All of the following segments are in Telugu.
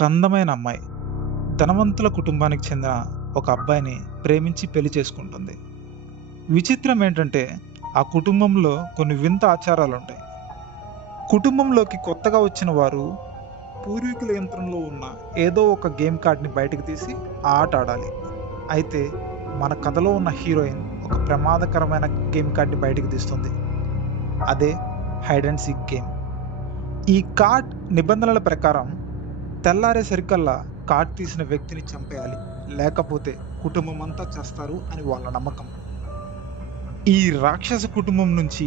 ఒక అందమైన అమ్మాయి ధనవంతుల కుటుంబానికి చెందిన ఒక అబ్బాయిని ప్రేమించి పెళ్లి చేసుకుంటుంది. విచిత్రం ఏంటంటే ఆ కుటుంబంలో కొన్ని వింత ఆచారాలు ఉంటాయి. కుటుంబంలోకి కొత్తగా వచ్చిన వారు పూర్వీకుల యంత్రంలో ఉన్న ఏదో ఒక గేమ్ కార్డ్ని బయటకు తీసి ఆ ఆట ఆడాలి. అయితే మన కథలో ఉన్న హీరోయిన్ ఒక ప్రమాదకరమైన గేమ్ కార్డ్ని బయటకు తీస్తుంది. అదే హైడ్ అండ్ సీక్ గేమ్. ఈ కార్డ్ నిబంధనల ప్రకారం తెల్లారేసరికల్లా కార్డ్ తీసిన వ్యక్తిని చంపేయాలి. లేకపోతే కుటుంబం అంతా చేస్తారు అని వాళ్ళ నమ్మకం. ఈ రాక్షస కుటుంబం నుంచి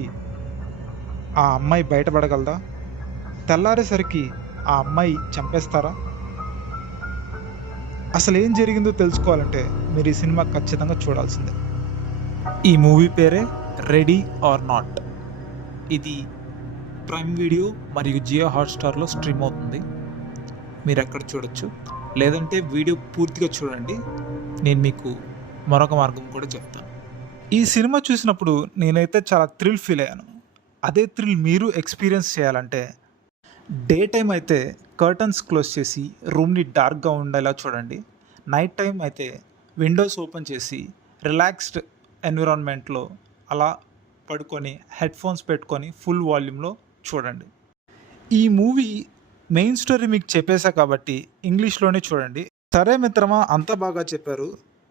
ఆ అమ్మాయి బయటపడగలదా? తెల్లారేసరికి ఆ అమ్మాయి చంపేస్తారా? అసలు ఏం జరిగిందో తెలుసుకోవాలంటే మీరు ఈ సినిమా ఖచ్చితంగా చూడాల్సిందే. ఈ మూవీ పేరే రెడీ ఆర్ నాట్. ఇది ప్రైమ్ వీడియో మరియు జియో హాట్‌స్టార్‌లో స్ట్రీమ్ అవుతుంది. మీరు ఎక్కడ చూడొచ్చు. లేదంటే వీడియో పూర్తిగా చూడండి. నేను మీకు మరొక మార్గం కూడా చెప్తాను. ఈ సినిమా చూసినప్పుడు నేనైతే చాలా థ్రిల్ ఫీల్ అయ్యాను. అదే థ్రిల్ మీరు ఎక్స్పీరియన్స్ చేయాలంటే డే టైమ్ అయితే కర్టన్స్ క్లోజ్ చేసి రూమ్‌ని డార్క్‌గా ఉండేలా చూడండి. నైట్ టైం అయితే విండోస్ ఓపెన్ చేసి రిలాక్స్డ్ ఎన్విరాన్మెంట్లో అలా పడుకొని హెడ్‌ఫోన్స్ పెట్టుకొని ఫుల్ వాల్యూమ్‌లో చూడండి. ఈ మూవీ మెయిన్ స్టోరీ మీకు చెప్పేసా కాబట్టి ఇంగ్లీష్‌లోనే చూడండి. సరే మిత్రమా, అంతా బాగా చెప్పారు.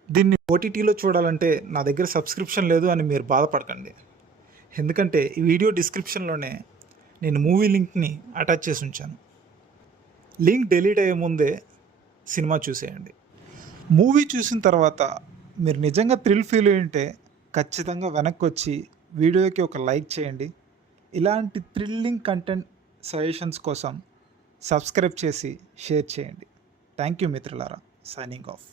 దీన్ని ఓటీటీలో చూడాలంటే నా దగ్గర సబ్స్క్రిప్షన్ లేదు అని మీరు బాధపడకండి. ఎందుకంటే ఈ వీడియో డిస్క్రిప్షన్‌లోనే నేను మూవీ లింక్‌ని అటాచ్ చేసి ఉంచాను. లింక్ డిలీట్ అయ్యే ముందే సినిమా చూసేయండి. మూవీ చూసిన తర్వాత మీరు నిజంగా థ్రిల్ ఫీల్ అయ్యి ఉంటే ఖచ్చితంగా వెనక్కొచ్చి వీడియోకి ఒక లైక్ చేయండి. ఇలాంటి థ్రిల్లింగ్ కంటెంట్ సజెషన్స్ కోసం సబ్స్క్రైబ్ చేసి షేర్ చేయండి. థ్యాంక్ యూ మిత్రులారా. Signing off.